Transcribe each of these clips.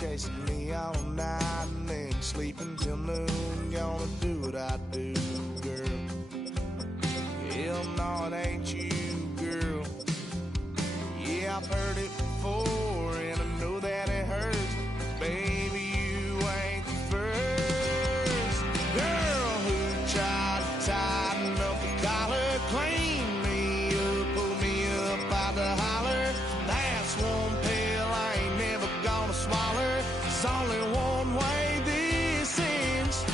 chasing me all night and then sleeping till noon. Gonna do what I do, girl. Hell no, it ain't you, girl. Yeah, I've heard it before and I know that it hurts. Baby, you ain't the first girl who tried to tighten up the collar, clean me up, pull me up by the holler. That's one pill I ain't never gonna swallow. It's only one way this ends.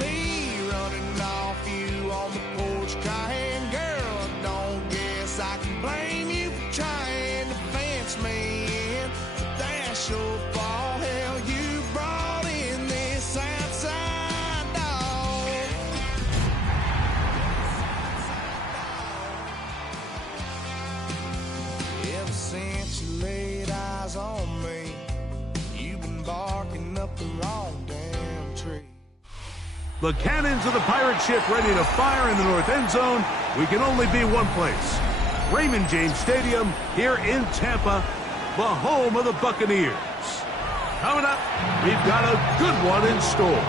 Me running off you on the porch crying. Girl, I don't guess I can blame you for trying to fence me in. But that's your fault. Hell, you brought in this outside dog. Ever since you laid eyes on me, you've been barking up the wrong damn tree. The cannons of the pirate ship ready to fire in the north end zone. We can only be one place. Raymond James Stadium here in Tampa, the home of the Buccaneers. Coming up, we've got a good one in store.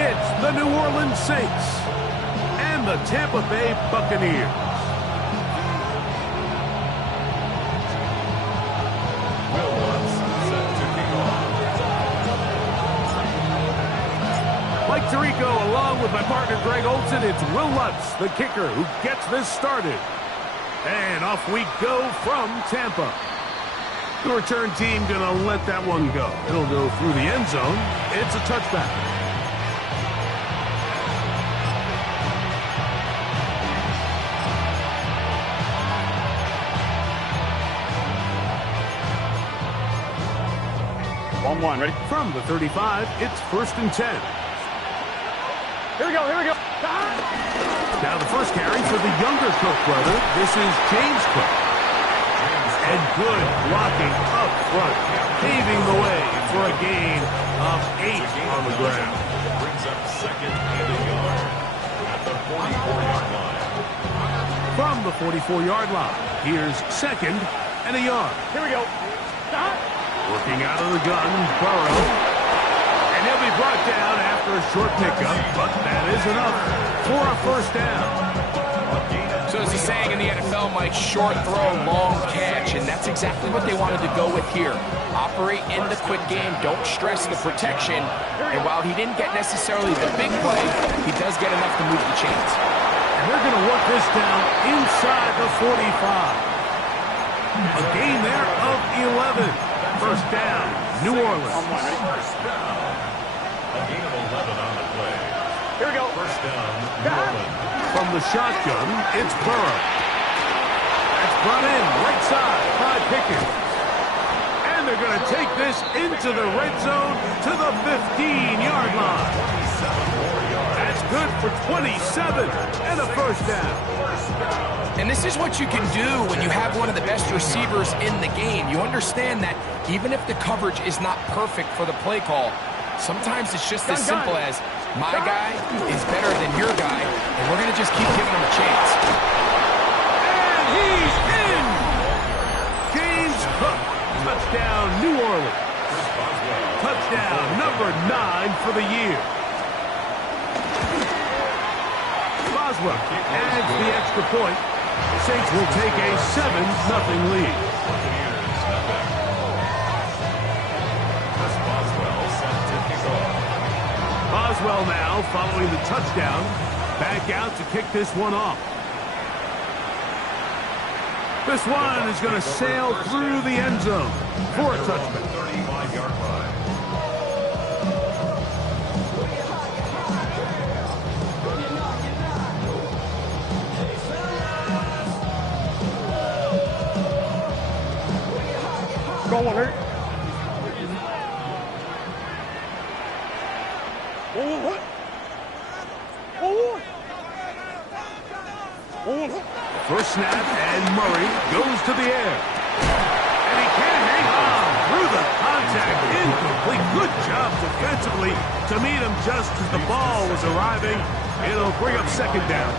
It's the New Orleans Saints and the Tampa Bay Buccaneers. Like Tirico, along with my partner Greg Olson, it's Will Lutz, the kicker, who gets this started. And off we go from Tampa. The return team gonna let that one go. It'll go through the end zone. It's a touchback. One, ready? From the 35, it's 1st and 10. Here we go, here we go. Now the first carry for the younger Cook brother. This is James Cook. And good blocking up front, paving the way for a gain of 8 on the ground. Brings up 2nd and a yard at the 44-yard line. From the 44-yard line, here's 2nd and a yard. Here we go. Working out of the gun, Burrow. And he'll be brought down after a short pickup, but that is enough for a first down. So as the saying in the NFL, Mike, short throw, long catch, and that's exactly what they wanted to go with here. Operate in the quick game, don't stress the protection, and while he didn't get necessarily the big play, he does get enough to move the chains. And they're going to work this down inside the 45. A gain there of 11. First down, New Orleans. First down. A gain of 11 on the play. Here we go. First down, New Orleans. From the shotgun, it's Burrow. That's brought in right side by Pickens. And they're going to take this into the red zone to the 15-yard line. That's good for 27 and a first down. And this is what you can do when you have one of the best receivers in the game. You understand that even if the coverage is not perfect for the play call, sometimes it's just as simple as my guy is better than your guy, and we're going to just keep giving him a chance. And he's in! James Cook, touchdown, New Orleans. Touchdown number 9 for the year. Boswell adds the extra point. Saints will take a 7-0 lead. Boswell now, following the touchdown, back out to kick this one off. This one is going to sail through the end zone for a touchback. 35-yard line. Go on, Hurt. First snap, and Murray goes to the air. And he can't hang on through the contact. Incomplete. Good job defensively to meet him just as the ball was arriving. It'll bring up second down.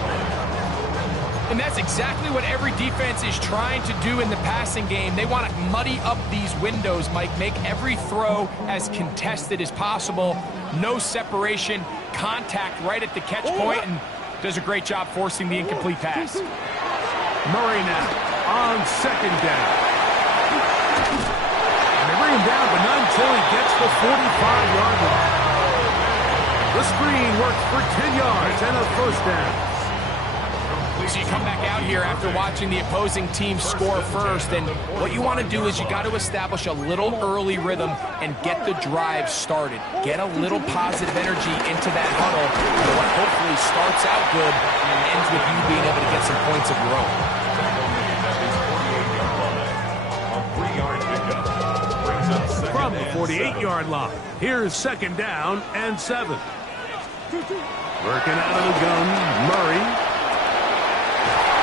And that's exactly what every defense is trying to do in the passing game. They want to muddy up these windows, Mike, make every throw as contested as possible. No separation, contact right at the catch point, and does a great job forcing the incomplete pass. Murray now on second down. And they bring him down, but not until he gets the 45-yard line. The screen works for 10 yards and a first down. So you come back out here after watching the opposing team score first, and what you want to do is you got to establish a little early rhythm and get the drive started. Get a little positive energy into that huddle for what hopefully starts out good and ends with you being able to get some points of your own. From the 48-yard line, here's second down and 7. Working out of the gun, Murray.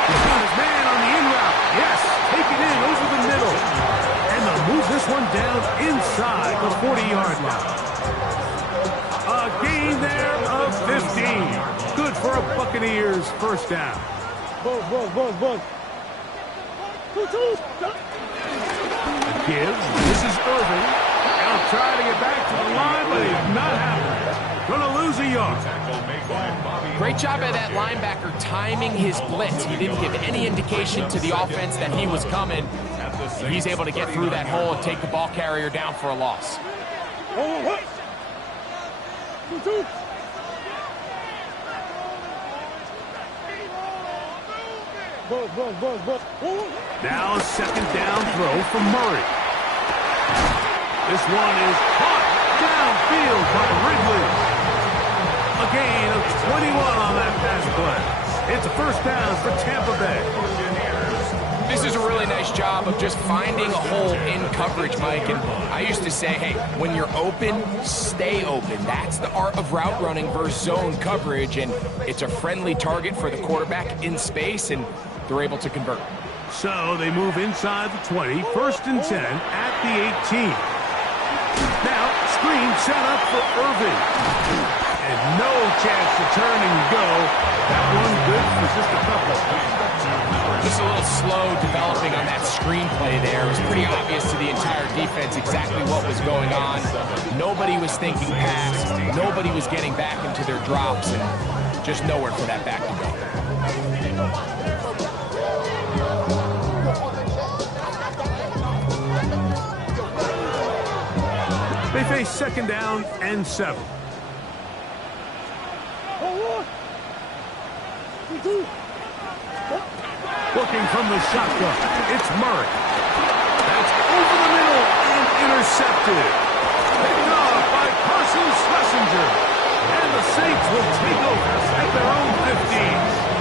He's got his man on the in route. Yes, take it in over the middle. And they'll move this one down inside the 40-yard line. A gain there of 15. Good for a Buccaneers first down. Give. This is Irving. Now trying to get back to the line, but he's not happening. Going to lose a yard. Great job by that linebacker timing his blitz. He didn't give any indication to the offense that he was coming. He's able to get through that hole and take the ball carrier down for a loss. Now a second down throw from Murray. This one is caught downfield by Ridley. A gain of 21 on that pass play. It's a first down for Tampa Bay. This is a really nice job of just finding a hole in coverage, Mike. And I used to say, hey, when you're open, stay open. That's the art of route running versus zone coverage. And it's a friendly target for the quarterback in space, and they're able to convert. So they move inside the 20, first and 10 at the 18. Now, screen set up for Irving. And no chance to turn and go. That one good for just a couple. Just a little slow developing on that screenplay there. It was pretty obvious to the entire defense exactly what was going on. Nobody was thinking pass. Nobody was getting back into their drops, and just nowhere for that back to go. They face second down and 7. Looking from the shotgun, it's Murray. That's over the middle and intercepted. Picked off by Carson Schlesinger. And the Saints will take over at their own 15.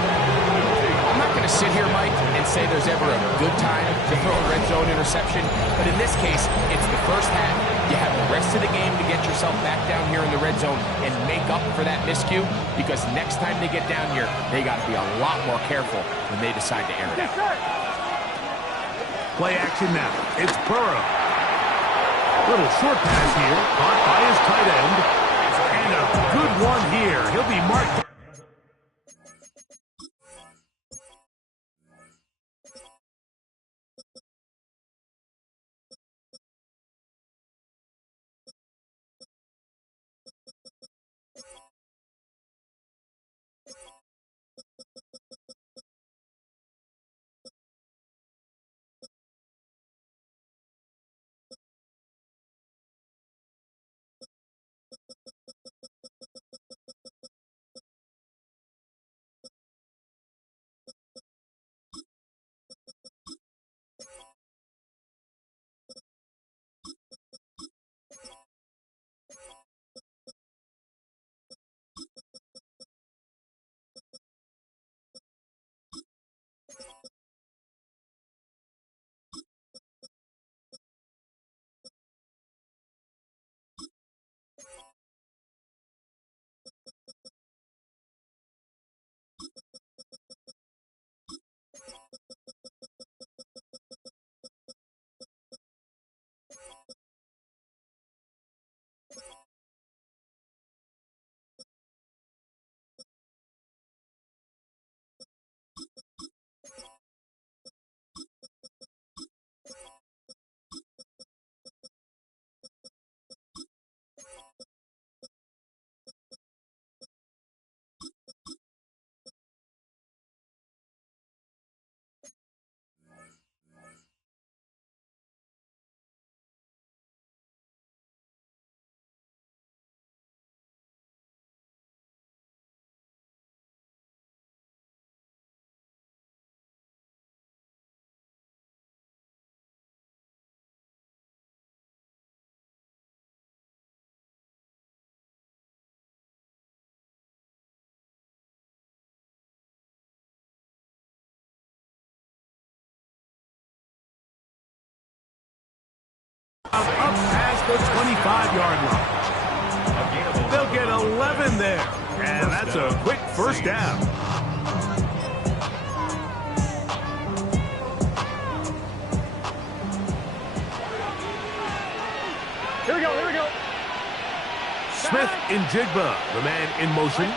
I'm not going to sit here, Mike, and say there's ever a good time to throw a red zone interception, but in this case, it's the first half. You have the rest of the game to get yourself back down here in the red zone and make up for that miscue, because next time they get down here, they got to be a lot more careful when they decide to air it out. Play action now. It's Burrow. Little short pass here, caught by his tight end. And a good one here. He'll be marked Up past the 25-yard line. They'll get 11 there. And that's a quick first down. Here we go, here we go. Smith in Jigba, the man in motion.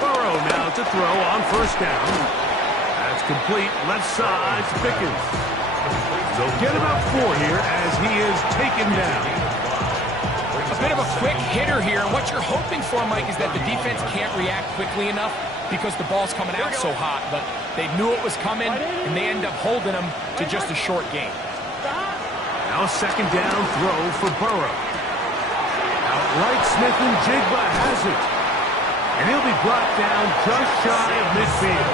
Burrow now to throw on first down. That's complete, left side to Pickens. They'll get about 4 here as he is taken down. A bit of a quick hitter here, and what you're hoping for, Mike, is that the defense can't react quickly enough because the ball's coming out so hot, but they knew it was coming, and they end up holding them to just a short gain. Now a second down throw for Burrow. Outright Smith and Jigba has it. And he'll be brought down just shy of midfield.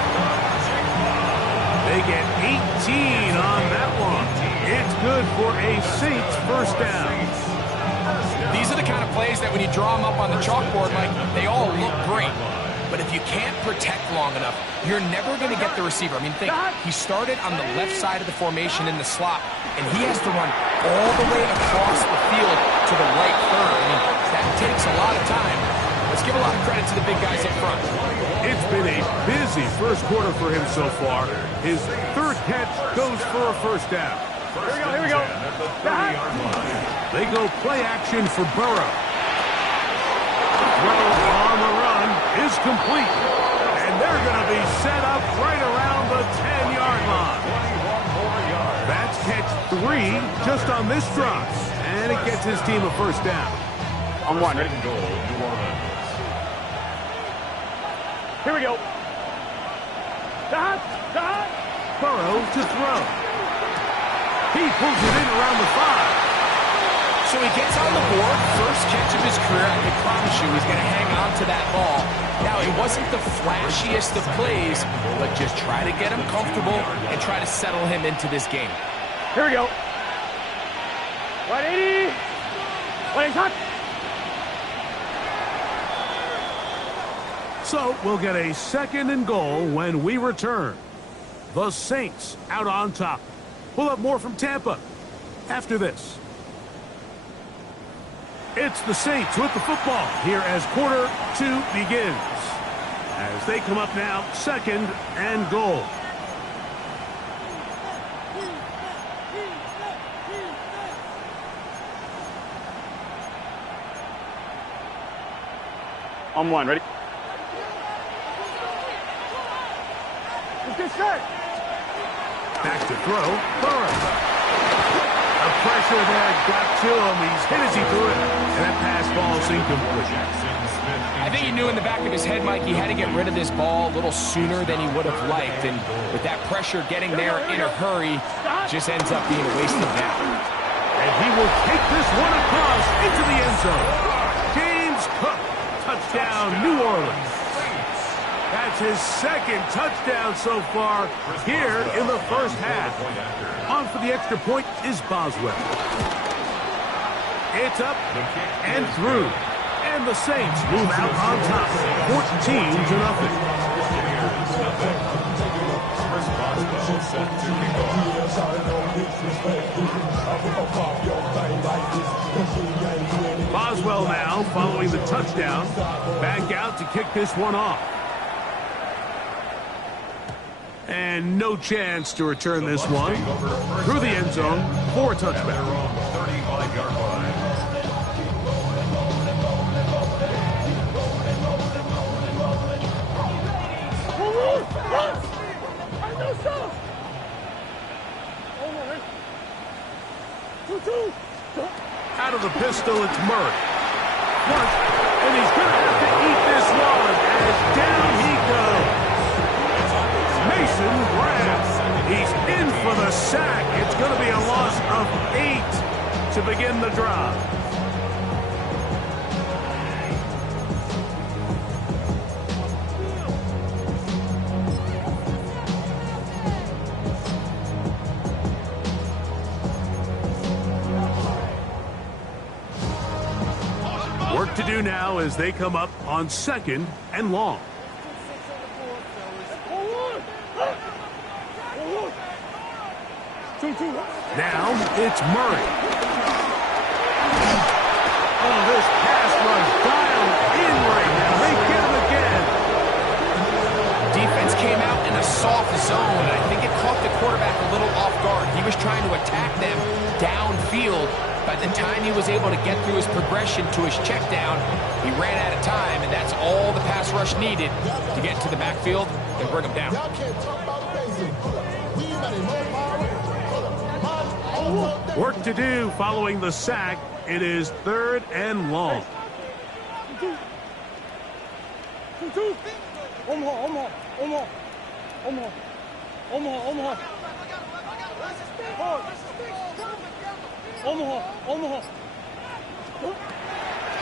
They get 18 on that one. It's good for a Saints first down. These are the kind of plays that when you draw them up on the chalkboard, Mike, they all look great. But if you can't protect long enough, you're never going to get the receiver. I mean, think, he started on the left side of the formation in the slot, and he has to run all the way across the field to the right third. I mean, that takes a lot of time. Let's give a lot of credit to the big guys up front. It's been a busy first quarter for him so far. His third catch goes for a first down. Here we go. They go play action for Burrow. Throw on the run is complete. And they're going to be set up right around the 10-yard line. That's catch 3 just on this drive. And it gets his team a first down. On one, ready? Goal, New Orleans. Here we go. Burrow to throw. He pulls it in around the 5. So he gets on the board, first catch of his career. I can promise you he's going to hang on to that ball. Now, it wasn't the flashiest of plays, but just try to get him comfortable and try to settle him into this game. Here we go. 180. Playing touch. So we'll get a second and goal when we return. The Saints out on top. We'll have more from Tampa after this. It's the Saints with the football here as quarter 2 begins. As they come up now, second and goal. On one, ready? Good start. Back to throw. Burrow. The pressure there got to him. He's hit as he threw it. And that pass ball's incomplete. I think he knew in the back of his head, Mike, he had to get rid of this ball a little sooner than he would have liked. And with that pressure getting there in a hurry, just ends up being a waste of down. And he will take this one across into the end zone. James Cook. Touchdown, New Orleans. That's his second touchdown so far here in the first half. On for the extra point is Boswell. It's up and through. And the Saints move out on top, 14-0. Boswell now following the touchdown. Back out to kick this one off. And no chance to return this one. Through the end zone for a touchback. 35-yard line. Out of the pistol, it's Murray. Once, and he's going to have to eat this one as down he goes. Mason Graham, he's in for the sack. It's going to be a loss of 8 to begin the drive. Work to do now as they come up on second and long. Now it's Murray. time he was able to get through his progression to his check down, he ran out of time, and that's all the pass rush needed to get to the backfield and bring him down. Work to do following the sack. It is 3rd and long.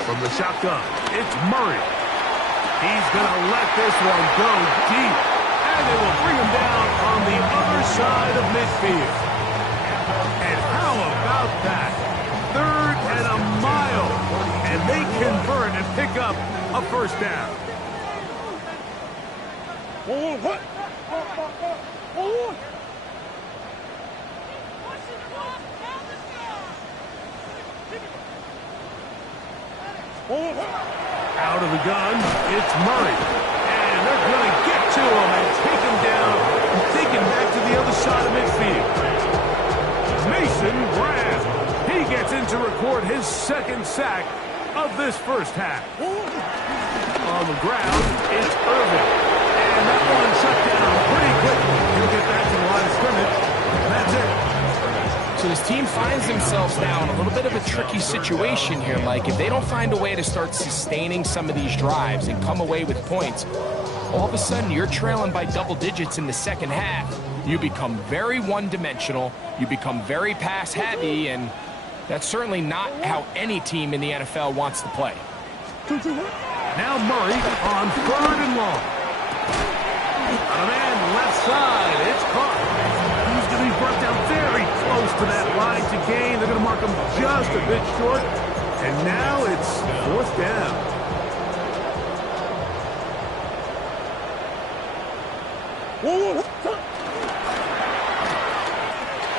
From the shotgun, it's Murray. He's going to let this one go deep. And they will bring him down on the other side of midfield. And how about that? 3rd and a mile. And they convert and pick up a first down. Out of the gun, it's Murray. And they're going to get to him and take him down, take him back to the other side of midfield. Mason Graham. He gets in to record his 2nd sack of this first half. On the ground, it's Irvin. And that one shut down pretty quickly. He'll get back to the line of scrimmage. That's it. So this team finds themselves now in a little bit of a tricky situation here, Mike. If they don't find a way to start sustaining some of these drives and come away with points, all of a sudden you're trailing by double digits in the second half. You become very one-dimensional, you become very pass-heavy, and that's certainly not how any team in the NFL wants to play. Now Murray on 3rd and long. On a man left side, it's caught. He's going to be brought down very close to that line to gain. They're going to mark him just a bit short. And now it's 4th down.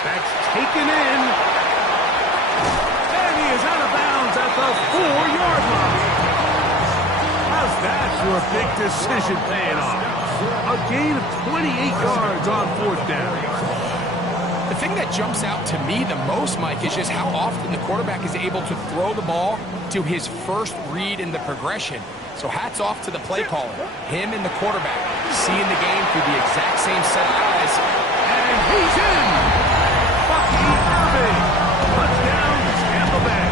That's taken in. And he is out of bounds at the 4-yard line. How's that for a big decision paying off? A gain of 28 yards on 4th down. The thing that jumps out to me the most, Mike, is just how often the quarterback is able to throw the ball to his first read in the progression. So hats off to the play caller. Him and the quarterback seeing the game through the exact same set of eyes. And he's in! Bucky Irving! Touchdown, Tampa Bay.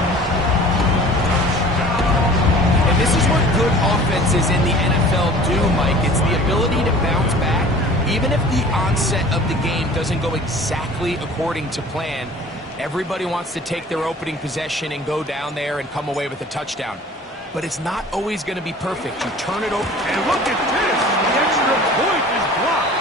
And this is what good offenses in the NFL do, Mike. It's the ability to bounce back. Even if the onset of the game doesn't go exactly according to plan, everybody wants to take their opening possession and go down there and come away with a touchdown. But it's not always going to be perfect. You turn it over. And look at this! The extra point is blocked.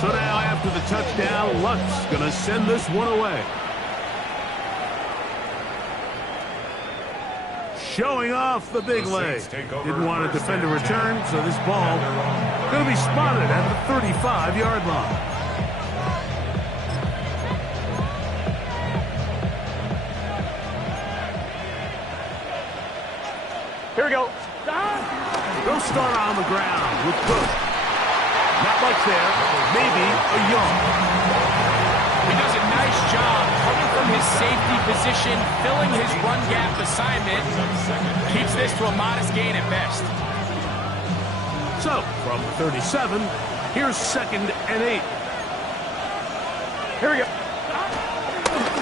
So now after the touchdown, Lutz going to send this one away. Showing off the big leg. Didn't want to defend a return, so this ball going to be spotted at the 35-yard line. Here we go. They'll start on the ground with Cook. Not much there. Maybe a yard. He does a nice job coming from his safety position, filling his run gap assignment. Keeps this to a modest gain at best. So, from 37, here's 2nd and 8. Here we go.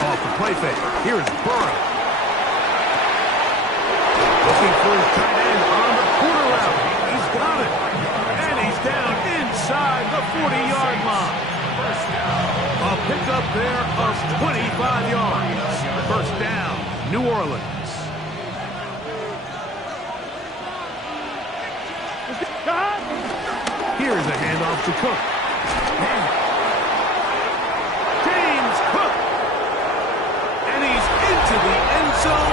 Off the play fake. Here's Burrow. Looking for his tight end on the corner route. He's got it. And he's down inside the 40-yard line. A pickup there of 25 yards. First down, New Orleans. Here's a handoff to Cook. James Cook. And he's into the end zone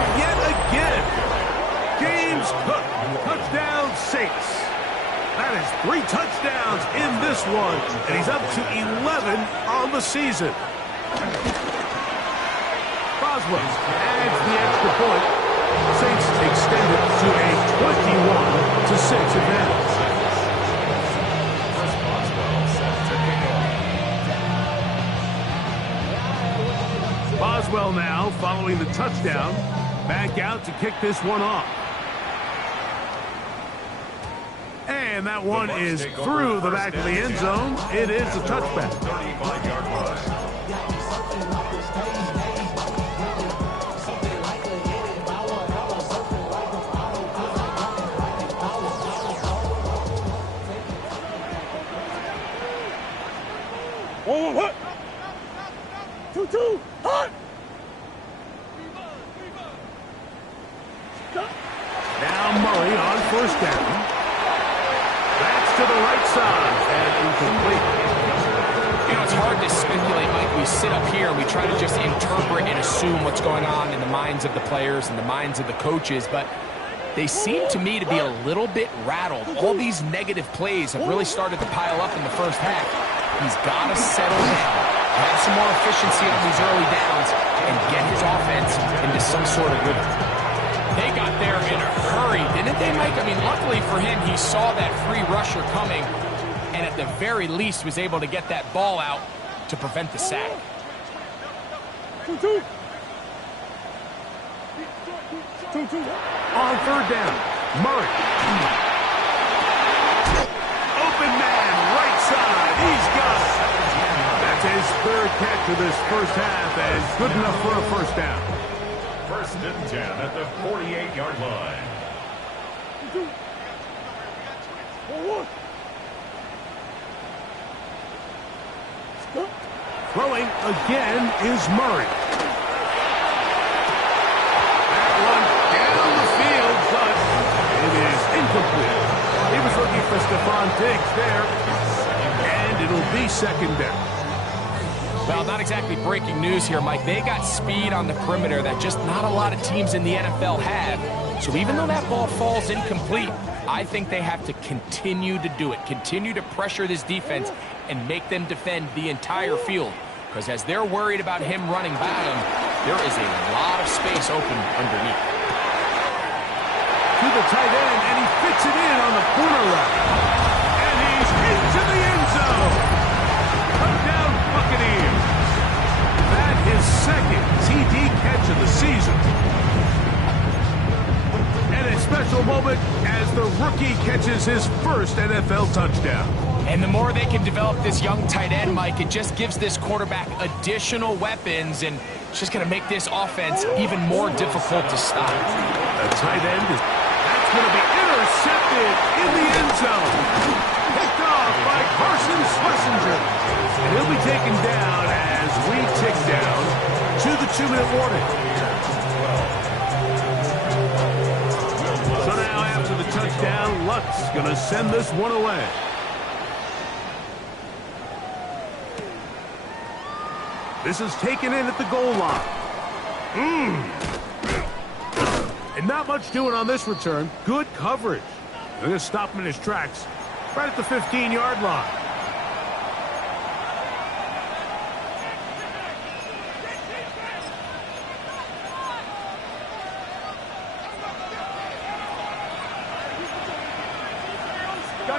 Saints. That is 3 touchdowns in this one, and he's up to 11 on the season. Boswell adds the extra point. Saints extend it to a 21-6 advantage. Boswell now, following the touchdown, back out to kick this one off. And that one is through the back of the end zone. It is a touchback. 35-yard run. One, hut. 2-2, hut. Now Murray on first down. That's to the right side and incomplete. You know, it's hard to speculate, Mike. We sit up here and we try to just interpret and assume what's going on in the minds of the players and the minds of the coaches, but they seem to me to be a little bit rattled. All these negative plays have really started to pile up in the first half. He's got to settle down, have some more efficiency on these early downs, and get his offense into some sort of rhythm. They got there in a hurry, didn't they, Mike? I mean, luckily for him, he saw that free rusher coming, and at the very least was able to get that ball out to prevent the sack. 2-2. 2-2. On third down, Murray. Open man, right side. He's got it. That's his third catch of this first half, and good enough for a first down. First and 10 at the 48-yard line. 2-2. 1-1. Throwing again is Murray. That one down the field, but it is incomplete. He was looking for Stephon Diggs there, and it'll be second down. Well, not exactly breaking news here, Mike. They got speed on the perimeter that just not a lot of teams in the NFL have. So even though that ball falls incomplete, I think they have to continue to do it, continue to pressure this defense and make them defend the entire field. Because as they're worried about him running by them, there is a lot of space open underneath. To the tight end, and he fits it in on the corner route. And he's into the end zone. Touchdown, Buccaneers. That is second TD catch of the season. And a special moment as the rookie catches his first NFL touchdown. And the more they can develop this young tight end, Mike, it just gives this quarterback additional weapons, and it's just going to make this offense even more difficult to stop. The tight end is going to be intercepted in the end zone. Picked off by Carson Schlesinger. And he'll be taken down as we tick down to the 2-minute warning. So now after the touchdown, Luck's going to send this one away. This is taken in at the goal line. And not much doing on this return. Good coverage. They're going to stop him in his tracks right at the 15-yard line.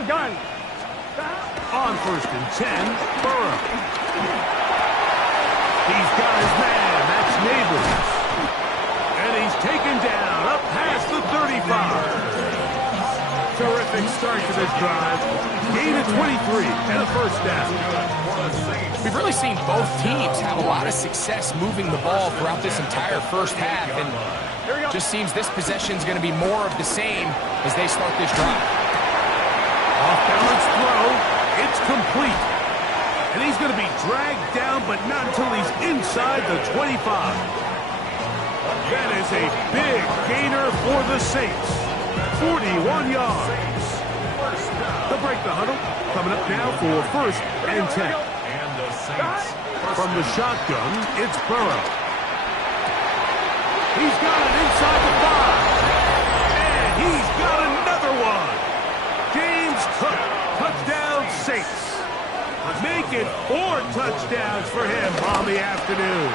Gun. On first and 10, Burrow. He's got his man. That's Neighbors. And he's taken down up past the 35. Terrific start to this drive. Gain of 23 and a first down. We've really seen both teams have a lot of success moving the ball throughout this entire first half, and it just seems this possession is going to be more of the same as they start this drive. Off-balance throw. It's complete. And he's going to be dragged down, but not until he's inside the 25. That is a big gainer for the Saints. 41 yards. They'll break the huddle. Coming up now for first and 10. And the Saints. From the shotgun, it's Burrow. He's got it inside the 5. And he's got another one. make it 4 touchdowns for him on the afternoon.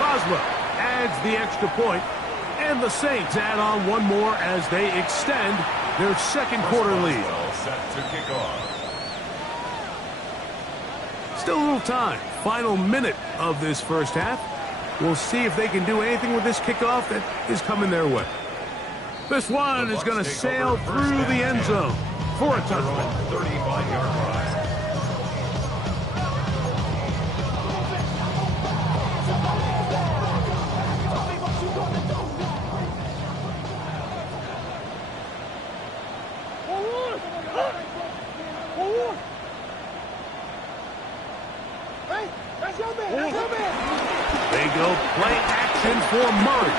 Boswell adds the extra point, and the Saints add on one more as they extend their second quarter lead. Set to kick off. Still a little time. Final minute of this first half. We'll see if they can do anything with this kickoff that is coming their way. This one is going to sail through the end zone for a touchdown. 35-yard line. They go play action for Murray.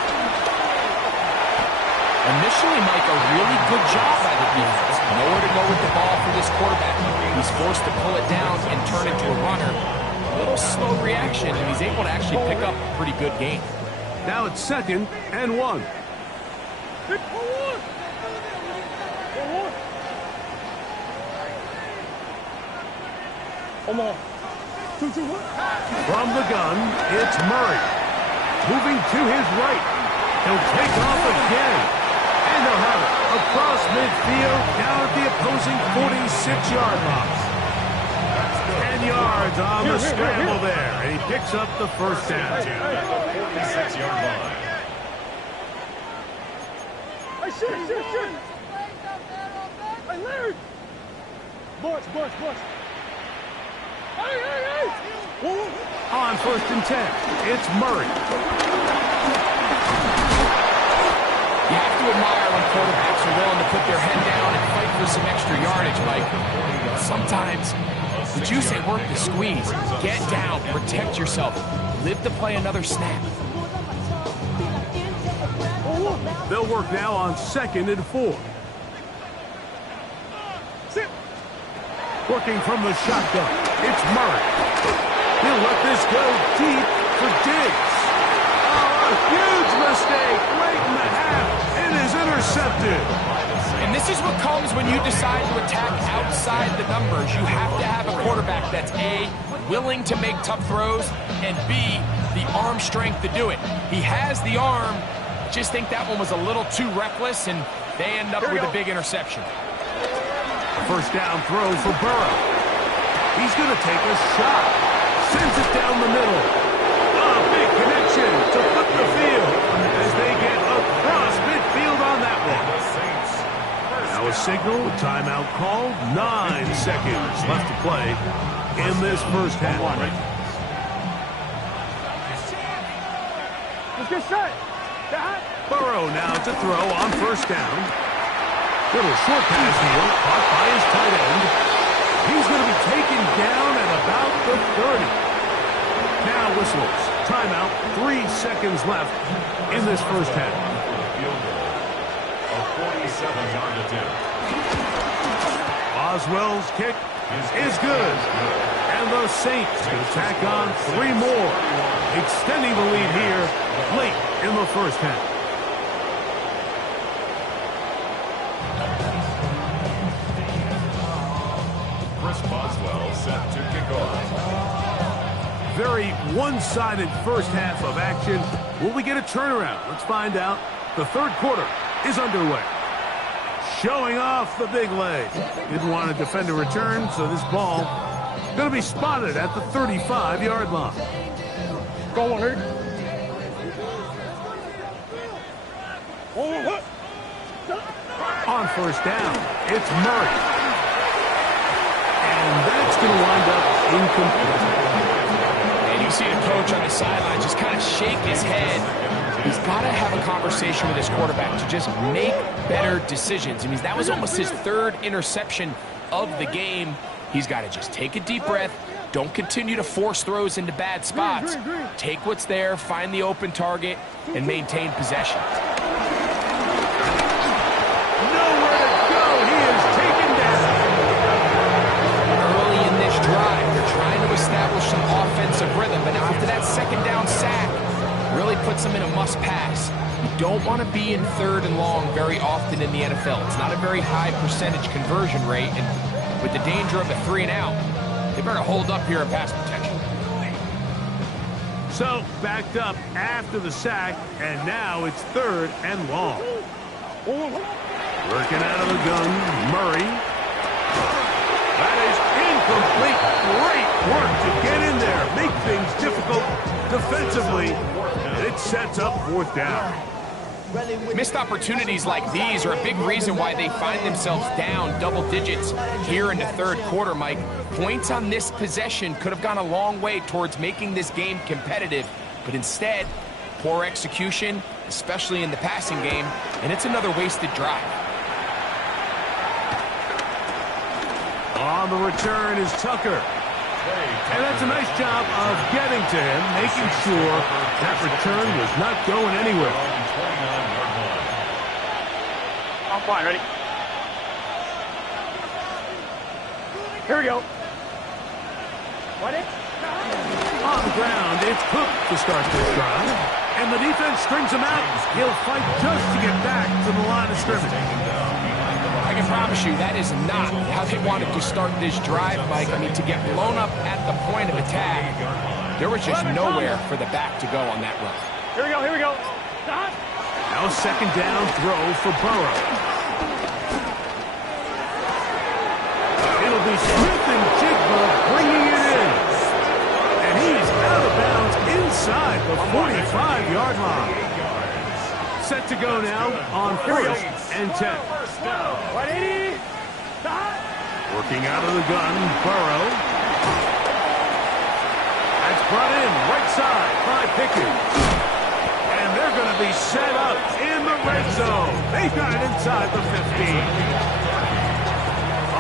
Initially, Mike, a really good job by the defense. Nowhere to go with the ball for this quarterback. He's forced to pull it down and turn it to a runner. A little slow reaction, and he's able to actually pick up a pretty good gain. Now it's 2nd and 1. Come on. 2, 2, 1. From the gun, it's Murray. Moving to his right. He'll take off again. And they'll have it across midfield down at the opposing 46-yard box. 10 yards on the scramble there. And he picks up the first down. 46-yard line. Hey, shit. Hey, Larry. Bush. Hey. On 1st and 10, it's Murray. You have to admire when quarterbacks are willing to put their head down and fight for some extra yardage, Mike. Sometimes the juice ain't worth the squeeze. Get down, protect yourself, live to play another snap. They'll work now on 2nd and 4. Working from the shotgun, it's Murray. He'll let this go deep for Diggs. Oh, a huge mistake late in the half. It is intercepted. And this is what comes when you decide to attack outside the numbers. You have to have a quarterback that's A, willing to make tough throws, and B, the arm strength to do it. He has the arm. I just think that one was a little too reckless, and they end up with a big interception. First down throw for Burrow. He's going to take a shot. Sends it down the middle. A big connection to flip the field as they get across midfield on that one. Now a signal, a timeout called. 9 seconds left to play in this first half. Let's get set. Burrow now to throw on first down. Little short pass here, caught by his tight end. He's going to be taken down at about the 30. Now whistles. Timeout. 3 seconds left in this first half. Field goal. A 47-yard attempt. Boswell's kick is good. And the Saints can tack on 3 more, extending the lead here late in the first half. Boswell set to kick off. Very one-sided first half of action. Will we get a turnaround? Let's find out. The third quarter is underway. Showing off the big leg. Didn't want to defend a return, so this ball going to be spotted at the 35-yard line. Go on, Hurt. On first down, it's Murray. And that's going to wind up incomplete. And you see the coach on the sideline just kind of shake his head. He's got to have a conversation with his quarterback to just make better decisions. I mean, that was almost his 3rd interception of the game. He's got to just take a deep breath. Don't continue to force throws into bad spots. Take what's there, find the open target, and maintain possession. Nowhere to go. He is taken down. Early in this drive, they're trying to establish some offensive rhythm, but now after that second down sack, really puts them in a must-pass. You don't want to be in 3rd and long very often in the NFL. It's not a very high percentage conversion rate, and with the danger of a 3-and-out, They better hold up here in pass protection. So, backed up after the sack, and now it's 3rd and long. Working out of the gun, Murray. That is incomplete. Great work to get in there, make things difficult defensively, and it sets up 4th down. Missed opportunities like these are a big reason why they find themselves down double digits here in the 3rd quarter, Mike. Points on this possession could have gone a long way towards making this game competitive, but instead, poor execution, especially in the passing game, and it's another wasted drive. On the return is Tucker. And that's a nice job of getting to him, making sure that return was not going anywhere. I'm fine, ready? Here we go. Ready? On the ground, it's Cook to start this drive. And the defense strings him out. He'll fight just to get back to the line of scrimmage. I can promise you that is not how they wanted to start this drive, Mike. I mean, to get blown up at the point of attack, there was just nowhere for the back to go on that run. Here we go, here we go. Stop. Now 2nd down throw for Burrow. It'll be Smith-Njigba bringing it in. And he's out of bounds inside the 45-yard line. Set to go now on 1st and 10. 180. Stop. Working out of the gun, Burrow. That's brought in right side by Pickens. And they're going to be set up in the red zone. They got it inside the 15.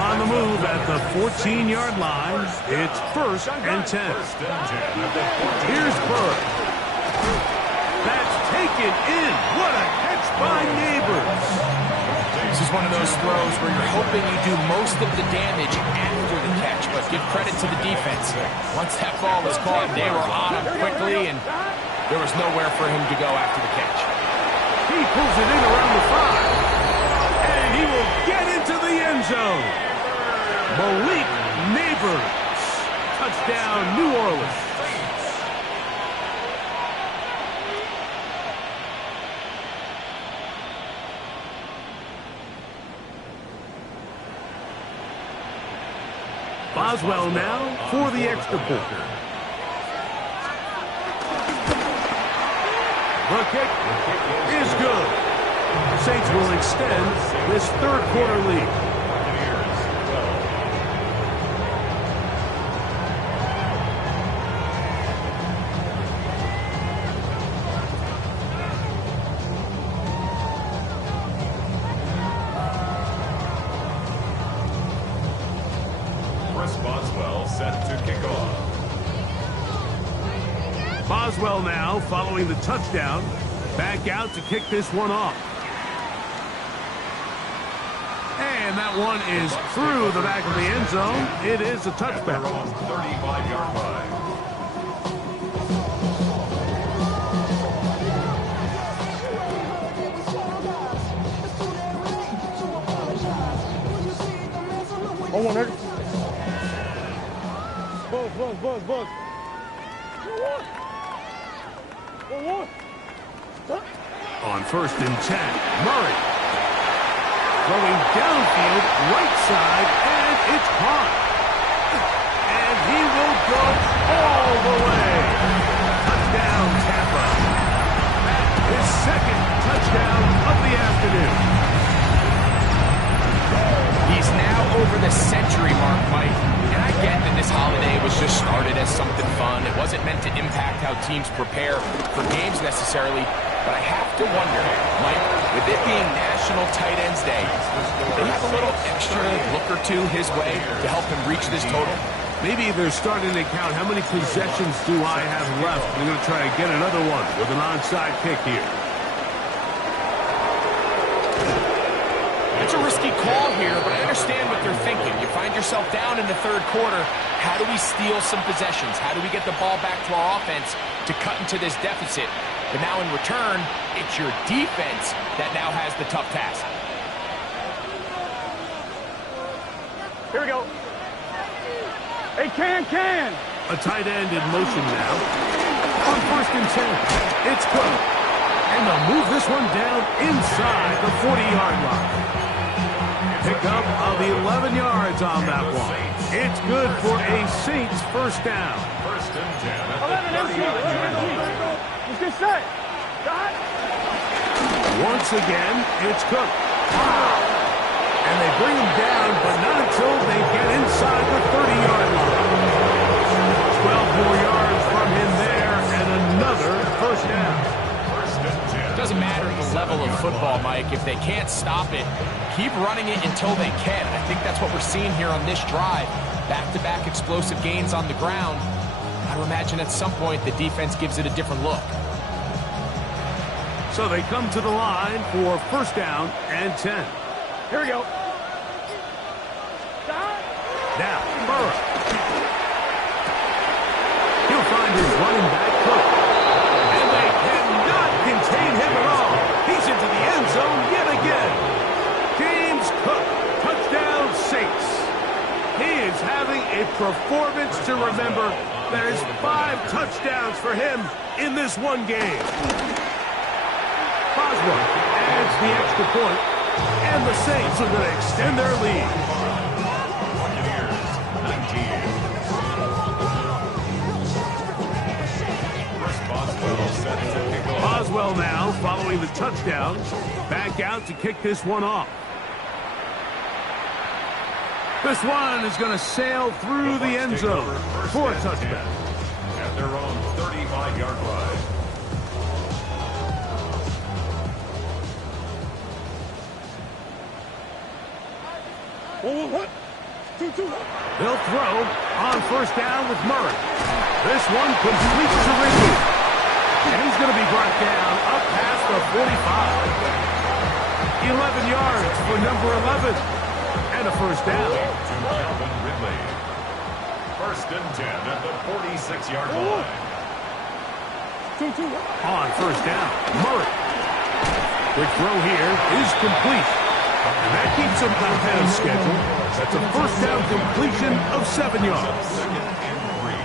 On the move at the 14-yard line, it's 1st and 10. Here's Burrow. That's taken in. What a catch by Neighbors. This is one of those throws where you're hoping you do most of the damage after the catch, but give credit to the defense. Once that ball was caught, they were on him quickly, and there was nowhere for him to go after the catch. He pulls it in around the 5, and he will get into the end zone. Malik Neighbors. Touchdown, New Orleans. Boswell now for the extra point. The kick is good. Saints will extend this 3rd quarter lead. Boswell set to kick off. Boswell now following the touchdown. Back out to kick this one off. And that one is through the back of the end zone. It is a touchback. 35-yard line. Hold on, Eric. Buzz. One. On 1st and 10, Murray. Throwing downfield, right side, and it's caught. And he will go all the way. Touchdown, Tampa. His 2nd touchdown of the afternoon. He's now over the century mark, Mike. And I get that this holiday was just started as something fun. It wasn't meant to impact how teams prepare for games necessarily. But I have to wonder, Mike, with it being National Tight Ends Day, do they have a little extra look or two his way to help him reach this total? Maybe they're starting to count how many possessions do I have left. They're going to try to get another one with an onside kick here. It's a risky call here, but I understand what they're thinking. You find yourself down in the 3rd quarter. How do we steal some possessions? How do we get the ball back to our offense to cut into this deficit? But now in return, it's your defense that now has the tough task. Here we go. Hey, can. A tight end in motion now. On 1st and 10, it's Cook. And they'll move this one down inside the 40-yard line. Pick up of 11 yards on that one. It's good for a Saints first down. 1st and 10 at 11 the MC. 39-yard line. Let's get set. Dot. Once again, it's Cook. And they bring him down, but not until they get inside the 30-yard line. 12 more yards from him there, and another first down. 1st and 10. Doesn't matter the level of football, Mike. If they can't stop it, keep running it until they can. And I think that's what we're seeing here on this drive. Back-to-back explosive gains on the ground. I would imagine at some point the defense gives it a different look. So they come to the line for first down and 10. Here we go. Now, Burrow. He'll find his running back, Cook. And they cannot contain him at all. He's into the end zone yet again. James Cook, touchdown Saints. He is having a performance to remember. There's 5 touchdowns for him in this one game. Boswell adds the extra point, and the Saints are going to extend their lead. Boswell now, following the touchdown, back out to kick this one off. This one is going to sail through the end zone for a touchdown. At their own 35-yard line. What? 2-2. They'll throw on first down with Murray. This one completes to Ridley. And he's going to be brought down up past the 45. 11 yards for number 11. And a first down. To Calvin Ridley. 1st and 10 at the 46-yard line. 2-2. On first down, Murray. Quick throw here is complete. And that keeps him ahead of schedule. That's a first down completion of 7 yards.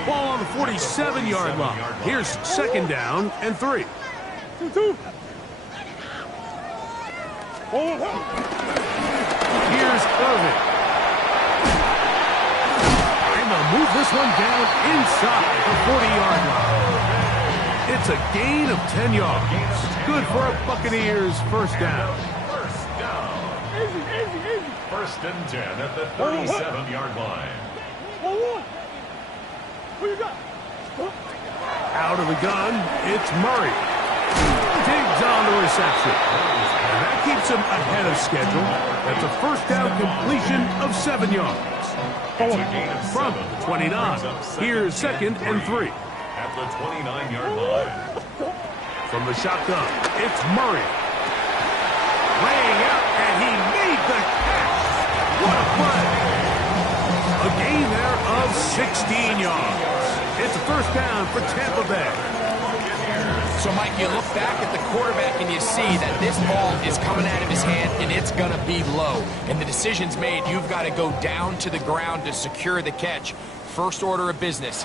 Ball on the 47-yard line. Here's 2nd down and 3. 2-2. Here's Irvin. And they'll move this one down inside the 40-yard line. It's a gain of 10 yards. Good for a Buccaneers first down. First down. Easy. 1st and 10 at the 37-yard line. 1-1. Who you got? Out of the gun, it's Murray. Digs on the reception. And that keeps him ahead of schedule. That's a first down completion of 7 yards. It's a gain of 7. From the 29. Here's 2nd and 3. At the 29-yard line. From the shotgun, it's Murray. Laying out, and he made the catch. What a play. A gain there of 16 yards. It's a first down for Tampa Bay. So, Mike, you look back at the quarterback and you see that this ball is coming out of his hand and it's going to be low. And the decision's made. You've got to go down to the ground to secure the catch. First order of business.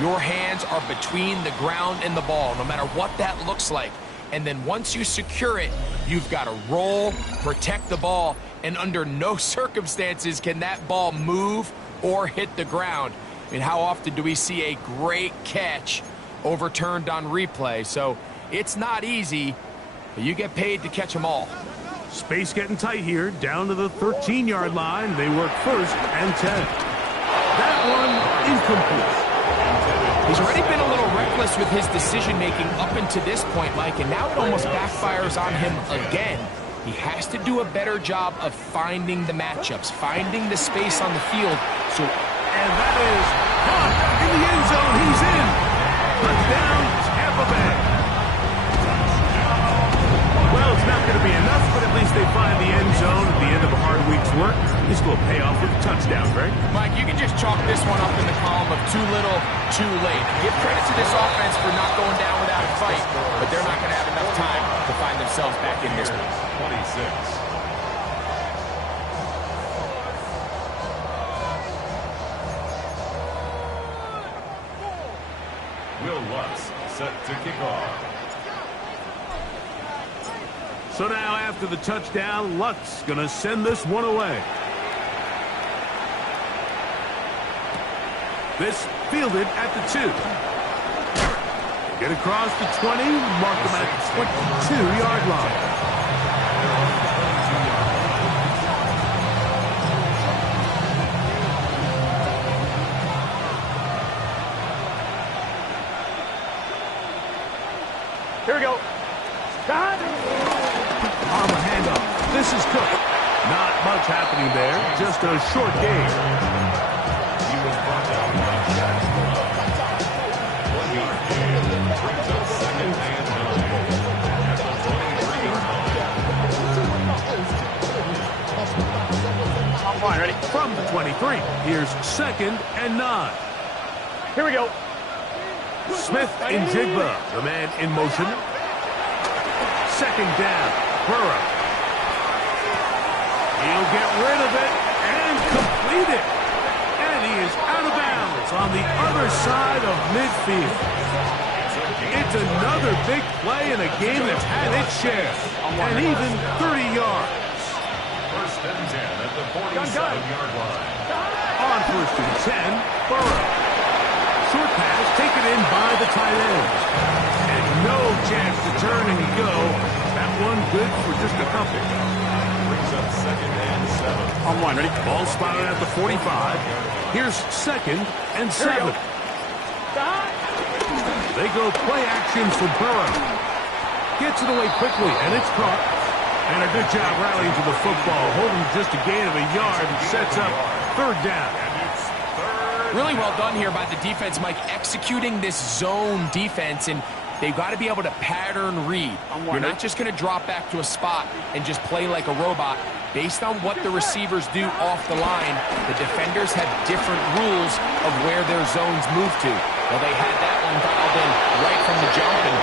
Your hands are between the ground and the ball, no matter what that looks like. And then once you secure it, you've got to roll, protect the ball, and under no circumstances can that ball move or hit the ground. I mean, how often do we see a great catch overturned on replay? So it's not easy, but you get paid to catch them all. Space getting tight here, down to the 13-yard line. They work 1st and 10. That one incomplete. He's already been a little reckless with his decision-making up until this point, Mike, and now it almost backfires on him again. He has to do a better job of finding the matchups, finding the space on the field. And that is caught in the end zone. He's in. Touchdown, Tampa Bay. Well, it's not going to be enough, but at least they find the end zone at the end of a hard week's work. This will pay off with a touchdown, Greg. Mike, you can just chalk this one up in the column of too little, too late. Give credit to this offense for not going down without a fight, but they're not going to have enough time to find themselves back in this one. 26. Lutz set to kick off. So now after the touchdown, Lutz going to send this one away. This fielded at the 2. Get across the 20, mark them at the 22-yard line. Here we go. God. On the handoff, this is Cook. Not much happening there, just a short gain. He was brought down by Jack. 1 yard gain. Brings up second and 9 at the 23-yard line. I'm fine. Ready? From the 23, here's second and 9. Here we go. Smith in Jigba, the man in motion. Second down, Burrow. He'll get rid of it and complete it. And he is out of bounds on the other side of midfield. It's another big play in a game that's had its share. And even 30 yards. First and 10 at the 47-yard line. On first and 10, Burrow. Short pass taken in by the tight end. And no chance to turn and go. That one good for just a couple. Brings up second and 7. On one. Ready? Ball spotted at the 45. Here's second and 7. They go play action for Burrow. Gets it away quickly, and it's caught. And a good job rallying to the football, holding just a gain of a yard and sets up third down. Really well done here by the defense, Mike, executing this zone defense, and they've got to be able to pattern read. You're not just going to drop back to a spot and just play like a robot. Based on what the receivers do off the line, the defenders have different rules of where their zones move to. Well, they had that one dialed in right from the jump, and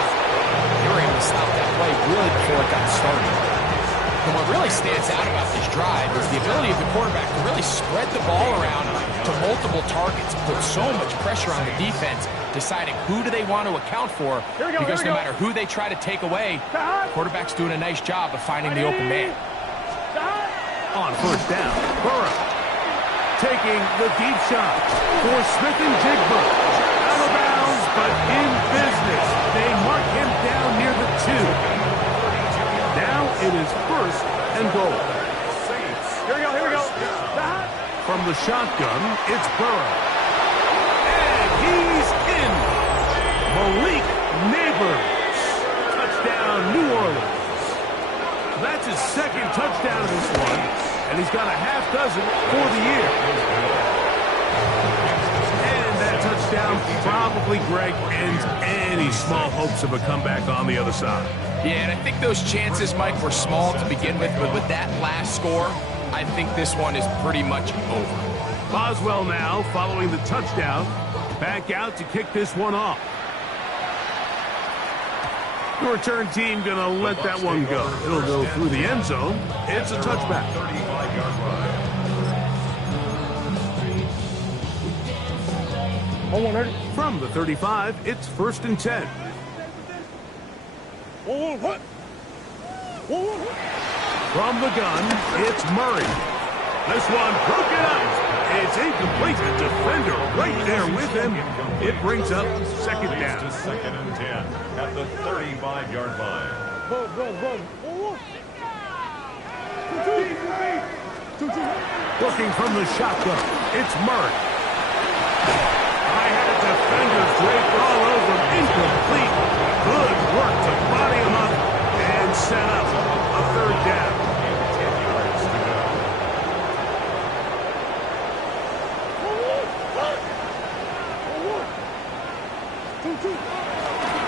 they were able to stop that play really before it got started. And what really stands out about this drive is the ability of the quarterback to really spread the ball around to multiple targets, put so much pressure on the defense, deciding who do they want to account for, because no matter who they try to take away, the quarterback's doing a nice job of finding the open man. On first down, Burrow taking the deep shot for Smith and Jigba. Out of bounds, but in business. They mark him down near the 2. Now it is first and goal. Here we go. Here we go. From the shotgun, it's Burrow. And he's in. Malik Neighbors. Touchdown, New Orleans. That's his second touchdown of this one, and he's got a half dozen for the year. And that touchdown probably, Greg, ends any small hopes of a comeback on the other side. Yeah, and I think those chances, Mike, were small to begin with, but with that last score, I think this one is pretty much over. Boswell now, following the touchdown, back out to kick this one off. The return team going to let that one go. It'll go through the end zone. It's a touchback. 35-yard line. From the 35, it's first and 10. From the gun, it's Murray. This one broken up. It's incomplete. The defender right there with him. It brings up second down. To second and 10 at the 35-yard line. Looking from the shotgun, it's Murray. I had a defender draped all over him. Incomplete. Good work to body him up and set up a third down. 10 yards to go.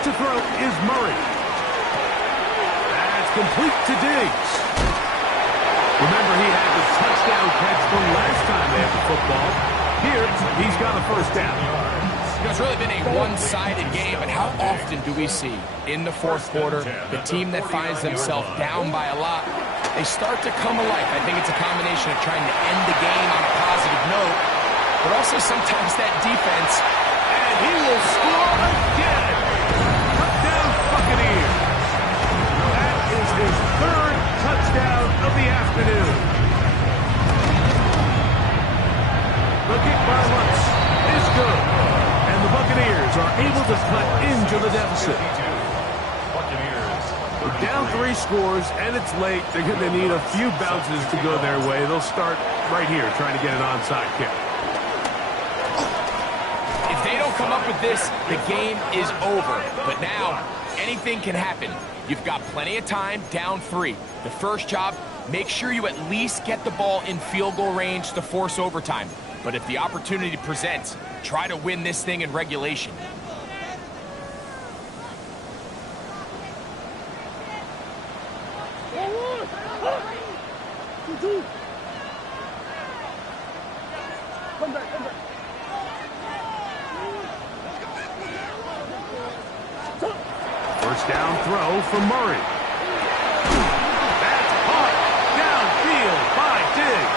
To throw is Murray. That's complete to Diggs. Remember, he had the touchdown catch from last time they had the football. Here, he's got a first down. It's really been a one-sided game, but how often do we see in the fourth quarter the team that finds themselves down by a lot, they start to come alive. I think it's a combination of trying to end the game on a positive note, but also sometimes that defense. And he will score again. the deficit. We're down 3 scores, and it's late. They're going to need a few bounces to go their way. They'll start right here trying to get an onside kick. If they don't come up with this, the game is over. But now, anything can happen. You've got plenty of time, down 3. The first job, make sure you at least get the ball in field goal range to force overtime. But if the opportunity presents, try to win this thing in regulation. First down throw from Murray. That's caught downfield by Diggs.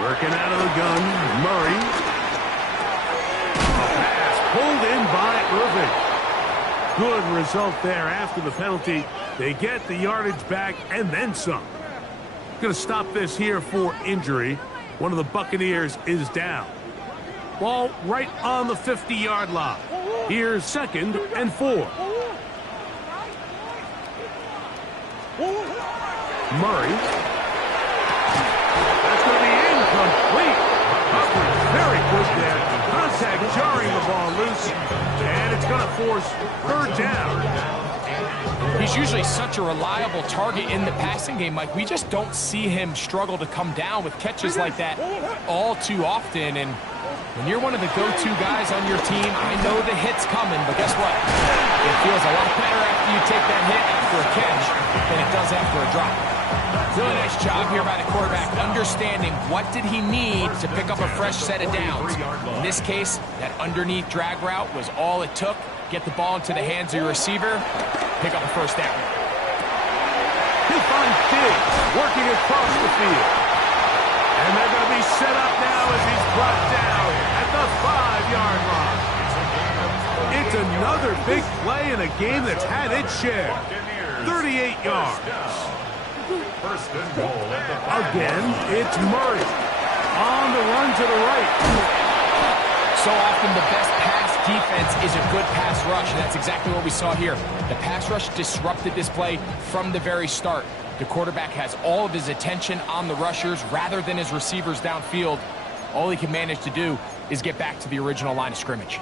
Working out of the gun, Murray. A pass pulled in by Irving. Good result there after the penalty. They get the yardage back and then some. Going to stop this here for injury. One of the Buccaneers is down. Ball right on the 50-yard line. Here's 2nd and 4. Murray. That's going to be incomplete. Coverage very good there. Contact jarring the ball loose. And it's going to force 3rd down. He's usually such a reliable target in the passing game, Mike. We just don't see him struggle to come down with catches like that all too often. And when you're one of the go-to guys on your team, I know the hit's coming, but guess what? It feels a lot better after you take that hit after a catch than it does after a drop. Really nice job here by the quarterback, understanding what did he need to pick up a fresh set of downs. In this case, that underneath drag route was all it took. Get the ball into the hands of your receiver, pick up a first down. He finds Diggs working across the field. And they're going to be set up now as he's brought down at the 5-yard line. It's another big play in a game that's had its share. 38 yards. Again, it's Murray. On the run to the right. So often the best pass defense is a good pass rush, and that's exactly what we saw here. The pass rush disrupted this play from the very start. The quarterback has all of his attention on the rushers rather than his receivers downfield. All he can manage to do is get back to the original line of scrimmage.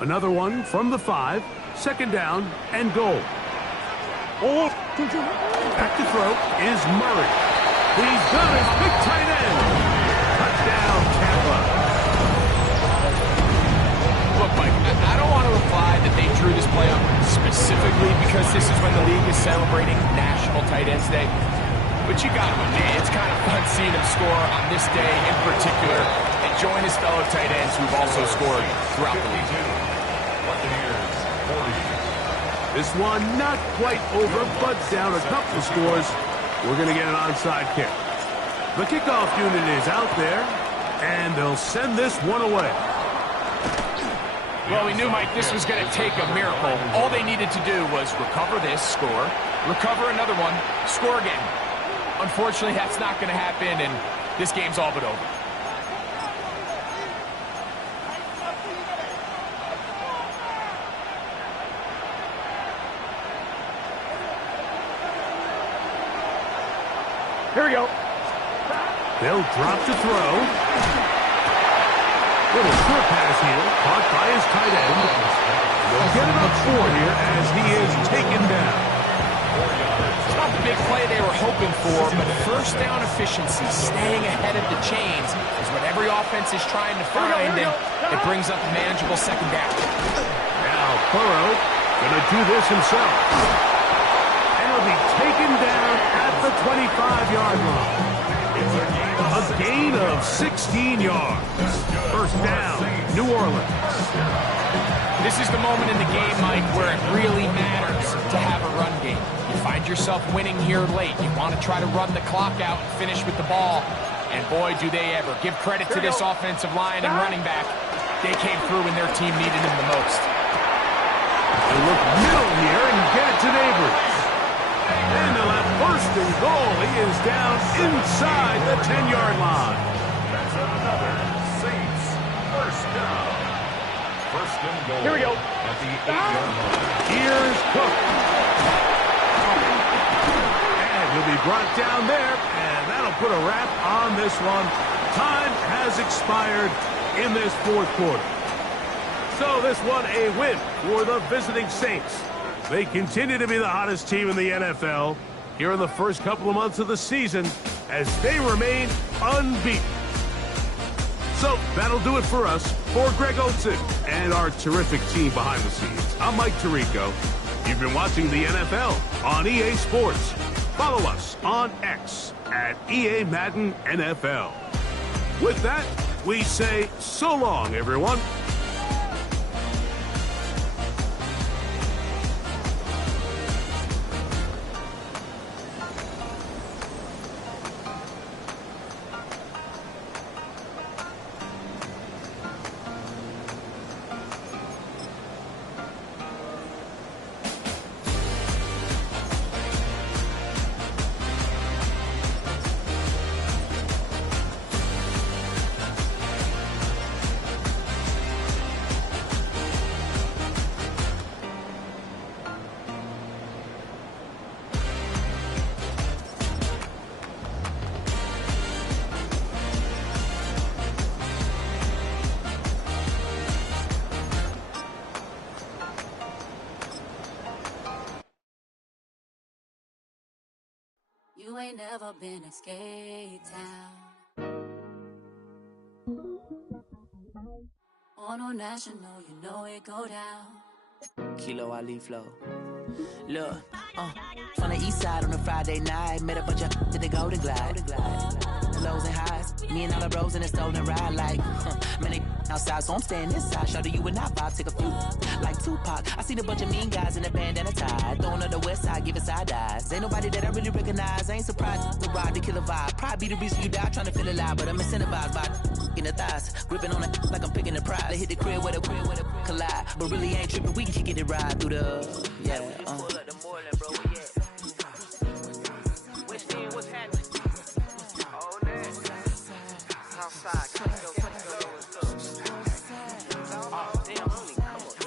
Another one from the 5. 2nd down and goal. Back to throw is Murray. He's got his big tight end. Touchdown, Tampa. Look, Mike, I don't want to imply that they drew this play up specifically because this is when the league is celebrating National Tight Ends Day. But you got to admit, it's kind of fun seeing him score on this day in particular and join his fellow tight ends who've also scored throughout the league. This one not quite over, but down a couple of scores. We're going to get an onside kick. The kickoff unit is out there, and they'll send this one away. Well, we knew, Mike, this was going to take a miracle. All they needed to do was recover this, score, recover another one, score again. Unfortunately, that's not going to happen, and this game's all but over. Here we go. They'll drop to throw. Little short pass here, caught by his tight end. They'll get it up 4 here as he is taken down. Not the big play they were hoping for, but first down efficiency, staying ahead of the chains, is what every offense is trying to find, and it brings up a manageable 2nd down. Now Burrow going to do this himself. And he'll be taken down at the 25-yard line. A gain of 16 yards. First down, New Orleans. This is the moment in the game, Mike, where it really matters to have a run game. You find yourself winning here late. You want to try to run the clock out and finish with the ball. And boy, do they ever. Give credit to this offensive line and running back. They came through when their team needed them the most. They look middle here and get it to Neighbors. And they'll have first and goal. He is down inside the 10-yard line. That's another Saints first down. First and goal. Here we go. At the 8-yard line. Here's Cook. And he'll be brought down there, and that'll put a wrap on this one. Time has expired in this fourth quarter. So this one a win for the visiting Saints. They continue to be the hottest team in the NFL here in the first couple of months of the season as they remain unbeaten. So that'll do it for us. For Greg Olsen and our terrific team behind the scenes, I'm Mike Tirico. You've been watching the NFL on EA Sports. Follow us on X at EA Madden NFL. With that, we say so long, everyone. You ain't never been in skate town. On no national, you know it go down. Kilo Ali Flow. Look, from the east side on a Friday night, met a bunch of to the Golden Glide. Lows and highs, me and all the bros in a stolen ride like, man, they outside, so I'm staying inside. Show you and I vibe, take a few, like Tupac. I seen a bunch of mean guys in a bandana tie, throwing up the west side, giving side eyes. Ain't nobody that I really recognize, I ain't surprised to ride the killer vibe. Probably be the reason you die, trying to feel alive, but I'm incentivized by in the thighs, gripping on it like I'm picking the prize. They hit the crib with a collide, but really ain't tripping, we can kick it and ride through the, yeah.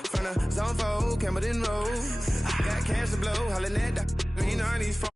From the zone 4, Campbellton Road. Got cash to blow, hollering at the green on these phones.